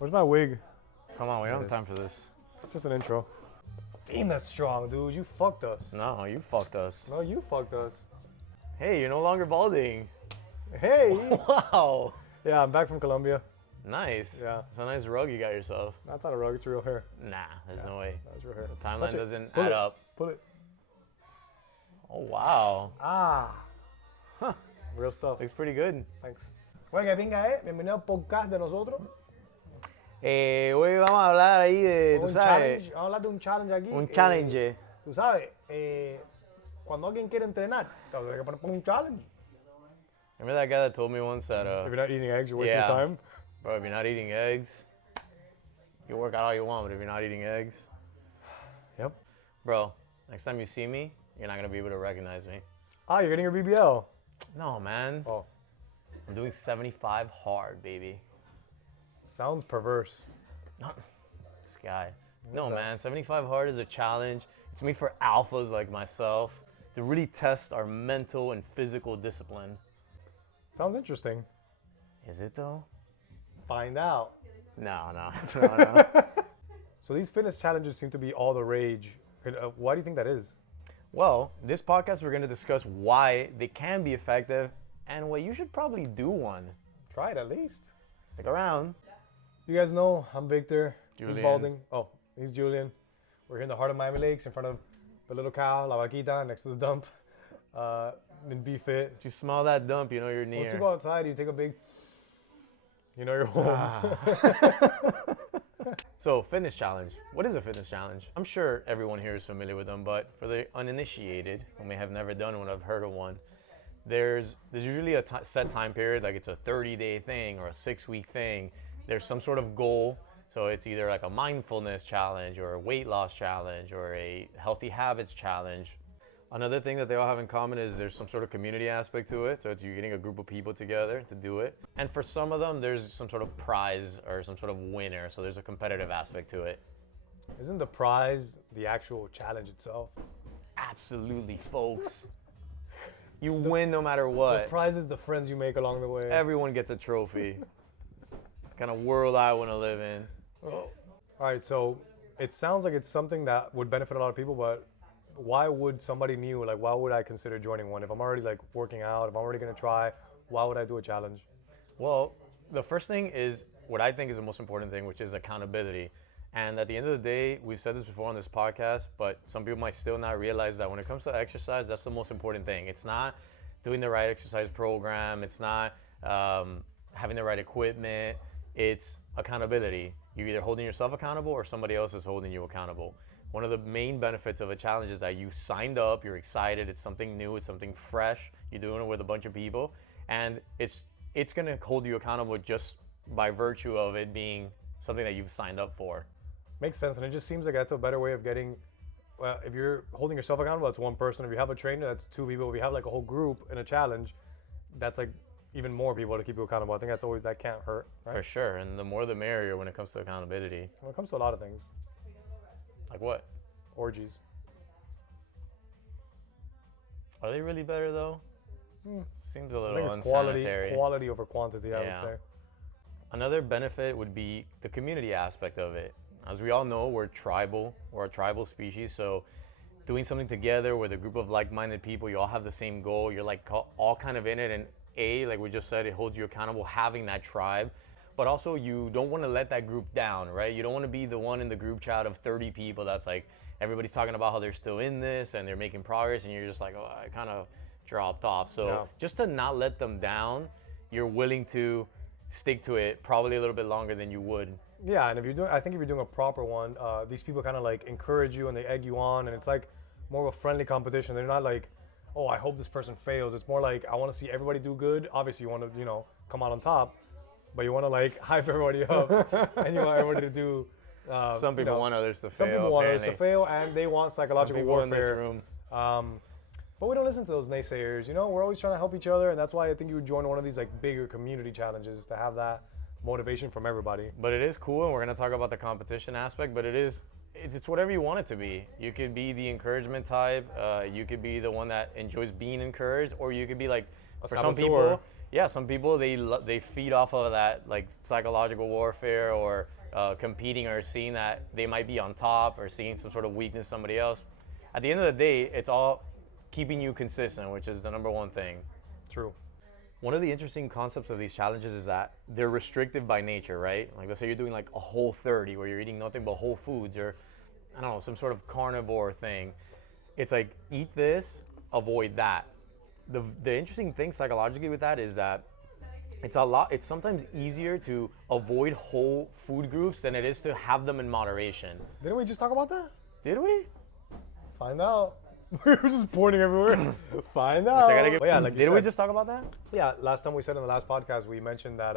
Where's my wig? Come on, we don't have time for this. It's just an intro. Damn, that's strong, dude. You fucked us. No, you fucked us. No, you fucked us. Hey, you're no longer balding. Hey. Wow. Yeah, I'm back from Colombia. Nice. Yeah. It's a nice rug you got yourself. That's not a rug. It's real hair. Nah, there's no way. That's real hair. The timeline doesn't Pull add it. up. Pull it. Oh, wow. Ah. Huh. Real stuff. Looks pretty good. Thanks. Bueno, que pinga, bienvenido al podcast de nosotros. Hoy vamos a hablar ahí de, tú Un sabes, challenge. Vamos a hablar de un challenge aquí. un challenge. Tú sabes, cuando alguien quiere entrenar, te hay que poner un challenge. Remember that guy that told me once that, If you're not eating eggs, you're wasting yeah. time. Bro, if you're not eating eggs, you work out all you want, but if you're not eating eggs, Yep. bro, next time you see me, you're not going to be able to recognize me. Ah, you're getting your BBL. No, man. Oh, I'm doing 75 hard, baby. sounds perverse. This guy. No, that? man. 75 hard is a challenge. It's made for alphas like myself to really test our mental and physical discipline. Sounds interesting. Is it, though? Find out. No, no. No. So these fitness challenges seem to be all the rage. Why do you think that is? Well, this podcast, we're going to discuss why they can be effective and why you should probably do one. Try it at least. Stick around. You guys know I'm Victor. He's Julian. balding. Oh, he's Julian. We're here in the heart of Miami Lakes in front of the little cow, La Vaquita, next to the dump. In B-Fit. If you smell that dump, you know you're near. Once you go outside, you take a big, you know you're home. So, fitness challenge. What is a fitness challenge? I'm sure everyone here is familiar with them, but for the uninitiated, who may have never done one, I've heard of one, there's usually a set time period, like it's a 30-day thing or a 6-week thing. There's some sort of goal. So it's either like a mindfulness challenge or a weight loss challenge or a healthy habits challenge. Another thing that they all have in common is there's some sort of community aspect to it. So it's you getting a group of people together to do it. And for some of them, there's some sort of prize or some sort of winner. So there's a competitive aspect to it. Isn't the prize the actual challenge itself? Absolutely, folks. You win no matter what. The prize is the friends you make along the way. Everyone gets a trophy. Kind of world I want to live in. All right, so it sounds like it's something that would benefit a lot of people, but why would somebody new, like why would I consider joining one? If I'm already like working out, if I'm already gonna try, why would I do a challenge? Well, the first thing is what I think is the most important thing, which is accountability. And at the end of the day, we've said this before on this podcast, but some people might still not realize that when it comes to exercise, that's the most important thing. It's not doing the right exercise program. It's not having the right equipment. It's accountability. You're either holding yourself accountable or somebody else is holding you accountable. One of the main benefits of a challenge is that you signed up, you're excited, it's something new, it's something fresh, you're doing it with a bunch of people, and it's gonna hold you accountable just by virtue of it being something that you've signed up for. Makes sense, and it just seems like that's a better way of getting, well, if you're holding yourself accountable, that's one person. If you have a trainer, that's 2 people. If you have like a whole group in a challenge, that's like even more people to keep you accountable. I think that's always, that can't hurt, right? For sure, and the more the merrier when it comes to accountability. When it comes to a lot of things. Like what? Orgies. Are they really better though? Seems a I little think it's unsanitary. quality over quantity, I Yeah. would say. Another benefit would be the community aspect of it. As we all know, we're tribal. We're a tribal species, so doing something together with a group of like-minded people, you all have the same goal, you're like all kind of in it, and like we just said, it holds you accountable having that tribe. But also you don't want to let that group down, right? You don't want to be the one in the group chat of 30 people that's like, everybody's talking about how they're still in this and they're making progress and you're just like, oh, I kind of dropped off. So just to not let them down, you're willing to stick to it probably a little bit longer than you would. Yeah, and I think if you're doing a proper one, these people kind of like encourage you and they egg you on, and it's like more of a friendly competition. They're not like, oh, I hope this person fails. It's more like, I want to see everybody do good. Obviously, you want to, come out on top, but you want to like hype everybody up, and you want everybody to do. Some people want others to fail. Some people want others to fail, and they want psychological warfare. In this room. But we don't listen to those naysayers. We're always trying to help each other, and that's why I think you would join one of these like bigger community challenges to have that motivation from everybody. But it is cool, and we're going to talk about the competition aspect, but it's whatever you want it to be. You could be the encouragement type, you could be the one that enjoys being encouraged, or you could be like, for some people, yeah, some people they feed off of that like psychological warfare or competing or seeing that they might be on top or seeing some sort of weakness in somebody else. At the end of the day, it's all keeping you consistent, which is the number one thing. True. One of the interesting concepts of these challenges is that they're restrictive by nature, right? Like let's say you're doing like a whole 30 where you're eating nothing but whole foods or I don't know, some sort of carnivore thing. It's like eat this, avoid that. The interesting thing psychologically with that is that it's sometimes easier to avoid whole food groups than it is to have them in moderation. Didn't we just talk about that? Did we? Find out. We were just pointing everywhere. Find out. But yeah, like did we just talk about that? Yeah, last time we said in the last podcast, we mentioned that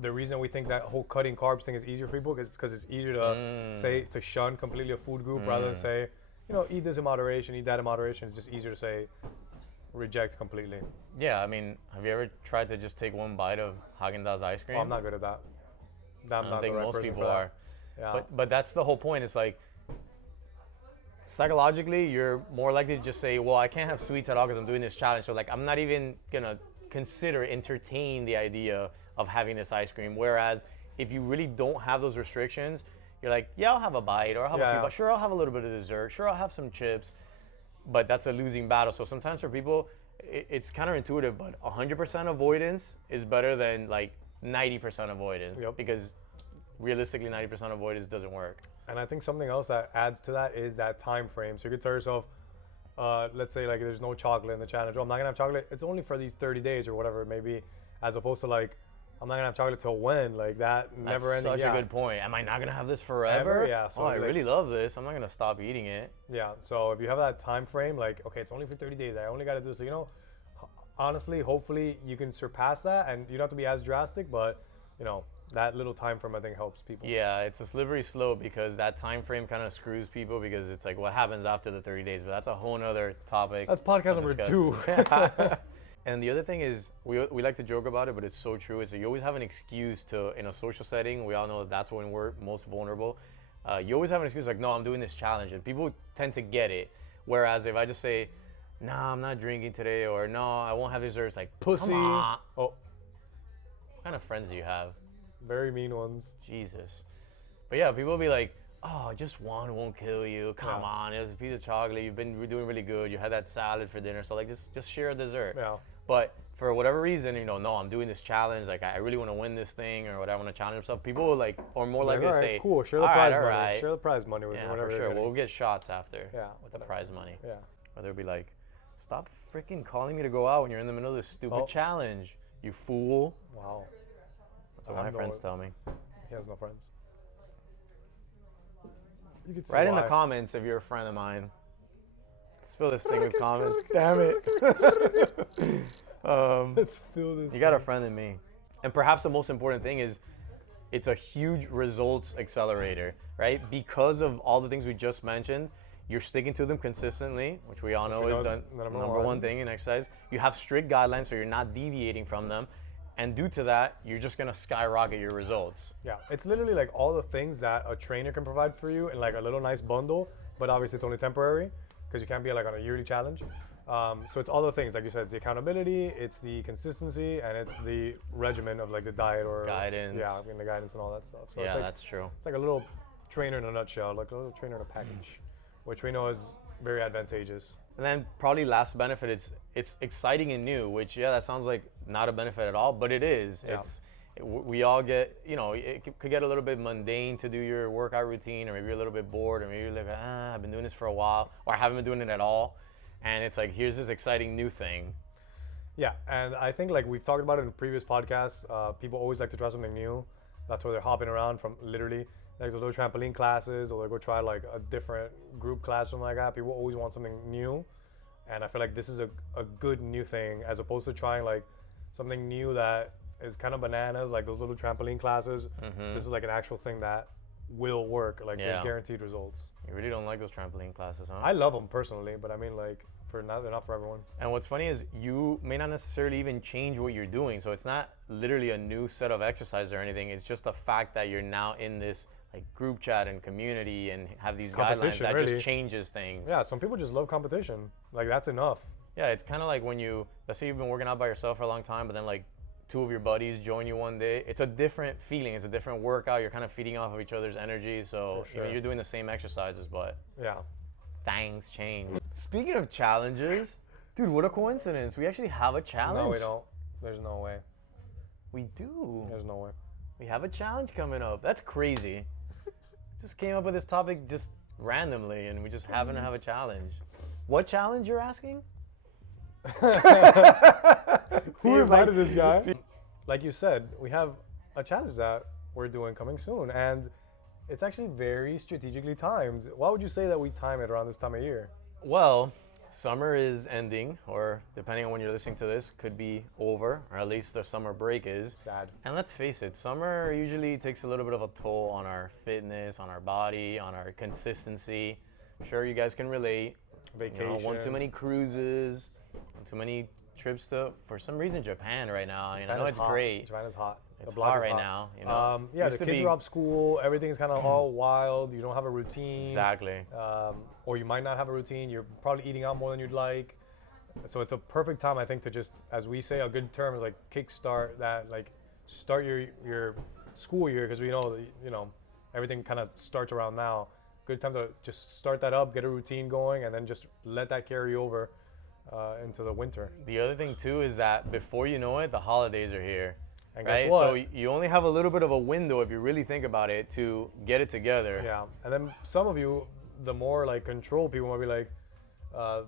the reason we think that whole cutting carbs thing is easier for people is because it's easier to say, to shun completely a food group rather than say, you know, eat this in moderation, eat that in moderation. It's just easier to say, reject completely. Yeah, I mean, have you ever tried to just take one bite of Haagen-Dazs ice cream? Oh, I'm not good at that. I don't think most people are. Yeah. But that's the whole point. It's like, psychologically, you're more likely to just say, well, I can't have sweets at all because I'm doing this challenge. So like, I'm not even gonna entertain the idea of having this ice cream. Whereas if you really don't have those restrictions, you're like, yeah, I'll have a bite or I'll have a few bites. Sure, I'll have a little bit of dessert. Sure, I'll have some chips. But that's a losing battle. So sometimes for people, it's counterintuitive, but 100% avoidance is better than like 90% avoidance. Yep. Because realistically, 90% avoidance doesn't work. And I think something else that adds to that is that time frame. So you could tell yourself, let's say like there's no chocolate in the challenge. Oh, I'm not gonna have chocolate. It's only for these 30 days or whatever it may be, as opposed to like, I'm not gonna have chocolate till when? Like that never ending. That's such a good point. Am I not gonna have this forever? Yeah. So I really love this. I'm not gonna stop eating it. Yeah. So if you have that time frame, like, okay, it's only for 30 days. I only gotta do this. So, you know, honestly, hopefully you can surpass that, and you don't have to be as drastic, but you know, that little time frame I think helps people. Yeah, it's a slippery slope because that time frame kind of screws people because it's like what happens after the 30 days, but that's a whole nother topic. That's podcast number 2. And the other thing is, we like to joke about it, but it's so true, is that you always have an excuse to, in a social setting, we all know that's when we're most vulnerable. You always have an excuse like, no, I'm doing this challenge, and people tend to get it. Whereas if I just say, nah, I'm not drinking today, or no, I won't have dessert, it's like, pussy. Come on. Oh, what kind of friends do you have? very mean ones. Jesus. But yeah, people will be like, oh, just one won't kill you. Come on, it was a piece of chocolate. You're doing really good. You had that salad for dinner. So like, just share a dessert. Yeah. But for whatever reason, you know, no, I'm doing this challenge. Like, I really want to win this thing or whatever. I want to challenge myself. People will like, or more likely to say, cool, share the prize money. Share the prize money with yeah, whatever. for sure. We'll get shots after. Yeah, with the prize money. Yeah. Or they'll be like, stop freaking calling me to go out when you're in the middle of this stupid challenge, you fool. Wow. That's what my friends tell me. He has no friends. Write in the comments if you're a friend of mine. Let's fill this thing with comments. Damn it. Let's fill this. You got a friend in me. And perhaps the most important thing is it's a huge results accelerator, right? Because of all the things we just mentioned, you're sticking to them consistently, which we all know is the number one thing in exercise. You have strict guidelines, so you're not deviating from them. And due to that, you're just gonna skyrocket your results. Yeah, it's literally like all the things that a trainer can provide for you in like a little nice bundle, but obviously it's only temporary because you can't be like on a yearly challenge. So it's all the things, like you said, it's the accountability, it's the consistency, and it's the regimen of like the diet or guidance. Yeah, I mean the guidance and all that stuff. So yeah, it's like, that's true. It's like a little trainer in a nutshell, like a little trainer in a package, which we know is very advantageous. And then probably last benefit, it's exciting and new, which that sounds like not a benefit at all, but it is. Yeah. We all get, you know, it could get a little bit mundane to do your workout routine, or maybe you're a little bit bored, or maybe you're like, I've been doing this for a while, or I haven't been doing it at all. And it's like, here's this exciting new thing. Yeah, and I think like we've talked about it in previous podcasts, people always like to try something new. That's why they're hopping around from literally like the little trampoline classes, or they go try like a different group class, something like that. People always want something new. And I feel like this is a good new thing, as opposed to trying like something new that is kind of bananas, like those little trampoline classes. Mm-hmm. This is like an actual thing that will work. Like there's guaranteed results. You really don't like those trampoline classes, huh? I love them personally, but I mean like they're not for everyone. And what's funny is you may not necessarily even change what you're doing. So it's not literally a new set of exercise or anything. It's just the fact that you're now in this like group chat and community and have these guidelines that just changes things. Yeah, some people just love competition. Like that's enough. Yeah, it's kind of like when let's say you've been working out by yourself for a long time, but then like two of your buddies join you one day. It's a different feeling. It's a different workout. You're kind of feeding off of each other's energy. So For sure. you're doing the same exercises, but Yeah. things change. Speaking of challenges, dude, what a coincidence. We actually have a challenge. No, we don't. There's no way. We do. There's no way. We have a challenge coming up. That's crazy. Just came up with this topic just randomly, and we just happen to have a challenge. What challenge you're asking? Who invited this guy? Like you said, we have a challenge that we're doing coming soon, and it's actually very strategically timed. Why would you say that we time it around this time of year? Well, summer is ending, or depending on when you're listening to this, could be over, or at least the summer break is. Sad. And let's face it, summer usually takes a little bit of a toll on our fitness, on our body, on our consistency. I'm sure you guys can relate. Vacation. One too many cruises, one too many trips to, for some reason, Japan right now. I know it's great. Japan is hot. It's The block hot is right hot. now. You know. Yeah, Used the to kids be- are off school. Everything's kind of all wild. You don't have a routine. Exactly. Or you might not have a routine. You're probably eating out more than you'd like. So it's a perfect time, I think, to just, as we say, a good term is like kickstart that, like start your school year, because we know that, everything kind of starts around now. Good time to just start that up, get a routine going, and then just let that carry over into the winter. The other thing too is that before you know it, the holidays are here. And Right? guess what? So you only have a little bit of a window, if you really think about it, to get it together. Yeah, and then some of you, the more like control people might be like,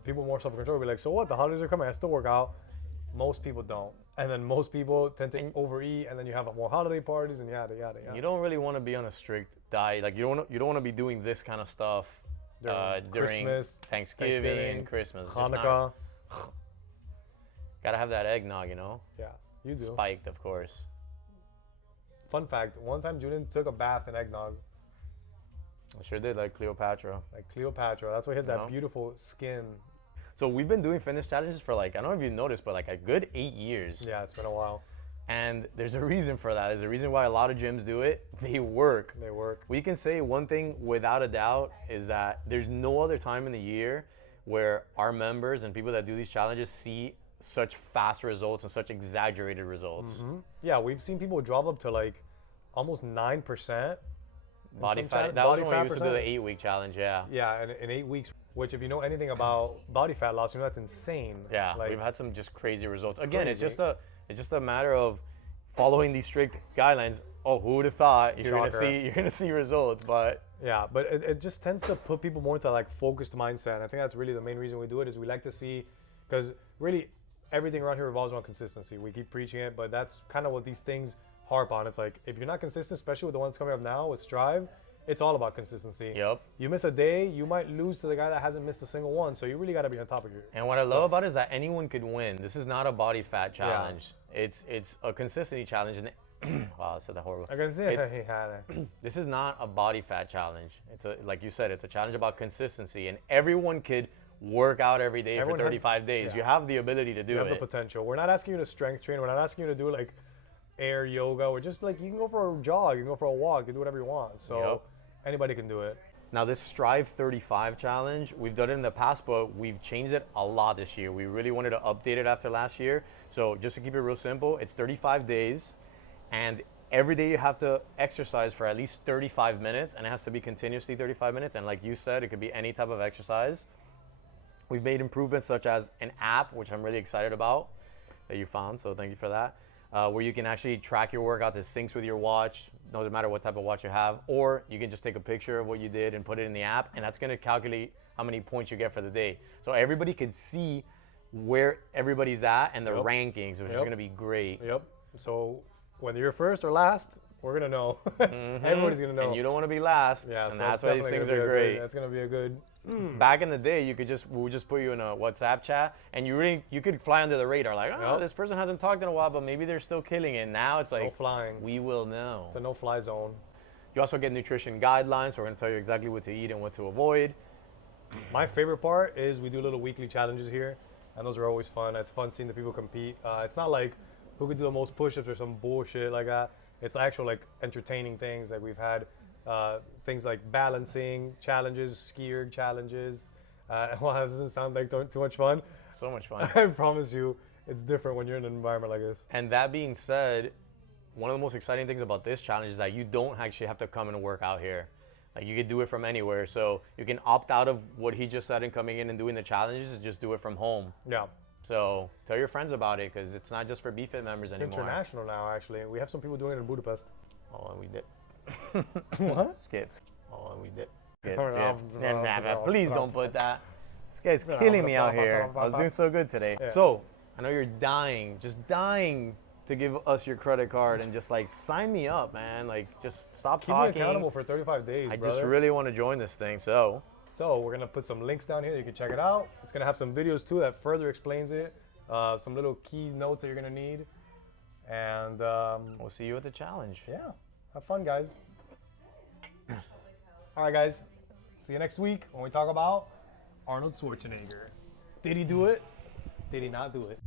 people more self-control will be like, so what? The holidays are coming. I still work out. Most people don't, and then most people tend to overeat, and then you have more holiday parties and yada yada yada. You don't really want to be on a strict diet. Like you don't want to be doing this kind of stuff during Christmas, Thanksgiving and Christmas. Just not- Hanukkah. Gotta have that eggnog, Yeah, you do. spiked, of course. Fun fact: one time Julian took a bath in eggnog, I sure did, like Cleopatra. like Cleopatra. That's why he has that No. beautiful skin. So we've been doing fitness challenges for like, I don't know if you noticed, but like a good 8 years. Yeah, it's been a while. And there's a reason for that. There's a reason why a lot of gyms do it. They work. They work. We can say one thing without a doubt is that there's no other time in the year where our members and people that do these challenges see such fast results and such exaggerated results. Yeah, we've seen people drop up to like almost 9%. Body some fat. chal- That was body when we fat used to do the percent. 8-week challenge. Yeah. Yeah, and in 8 weeks, which if you know anything about body fat loss, you know that's insane. Yeah. Like, We've had some just crazy results. Again, Crazy. it's just a matter of following these strict guidelines. Oh, who would have thought you're Shocker. gonna see results? But yeah, but it just tends to put people more into like focused mindset. And I think that's really the main reason we do it is we like to see, because really everything around here revolves around consistency. We keep preaching it, but that's kind of what these things harp on. It's like if you're not consistent, especially with the ones coming up now with Strive, it's all about consistency. Yep. You miss a day, you might lose to the guy that hasn't missed a single one. So you really got to be on top of your. And what I love about it is that anyone could win. This is not a body fat challenge. It's a consistency challenge. And wow, I said that horrible. I can see it. This is not a body fat challenge. It's a, like you said, it's a challenge about consistency, and everyone could work out every day Everyone for has- 35 days. yeah. You have the ability to do You have it. the potential. We're not asking you to strength train. We're not asking you to do like air yoga. We're just like, you can go for a jog, you can go for a walk, you can do whatever you want. So Yep. anybody can do it. Now this Strive35 challenge, we've done it in the past, but we've changed it a lot this year. We really wanted to update it after last year. So just to keep it real simple, it's 35 days, and every day you have to exercise for at least 35 minutes, and it has to be continuously 35 minutes. And like you said, it could be any type of exercise. We've made improvements such as an app, which I'm really excited about, that you found, so thank you for that, where you can actually track your workouts. It syncs with your watch, no matter what type of watch you have, or you can just take a picture of what you did and put it in the app, and that's gonna calculate how many points you get for the day. So everybody can see where everybody's at and the Yep. rankings, which is Yep. gonna be great. Yep. So whether you're first or last, we're gonna know. Everybody's gonna know. And you don't wanna be last, yeah, and so that's it's why these definitely things gonna be are a great. That's gonna be a good. Back in the day, we would just put you in a WhatsApp chat, and you could fly under the radar, like, oh, Yep. this person hasn't talked in a while, but maybe they're still killing it. Now it's No like, flying. we will know. It's a no-fly zone. You also get nutrition guidelines, so we're gonna tell you exactly what to eat and what to avoid. My favorite part is we do little weekly challenges here, and those are always fun. It's fun seeing the people compete. It's not like who could do the most push-ups or some bullshit like that. It's actual like entertaining things. Like we've had things like balancing challenges, skier challenges, Well, that doesn't sound like too much fun. So much fun. I promise you, it's different when you're in an environment like this. And that being said, one of the most exciting things about this challenge is that you don't actually have to come and work out here. Like, you can do it from anywhere. So you can opt out of what he just said and coming in and doing the challenges and just do it from home. Yeah. So tell your friends about it, because it's not just for BFit members It's anymore. international now, actually. We have some people doing it in Budapest. Oh, and we did. What? Skips. Oh, and we did. Please don't put that. This guy's killing me out here. I was doing so good today. Yeah. So, I know you're just dying to give us your credit card and just like sign me up, man. Like, just stop Keep talking. me accountable for 35 days, I brother. just really want to join this thing, so. So we're gonna put some links down here. You can check it out. It's gonna have some videos too that further explains it. Some little key notes that you're gonna need. And We'll see you at the challenge. yeah, have fun, guys. All right, guys. See you next week when we talk about Arnold Schwarzenegger. Did he do it? Did he not do it?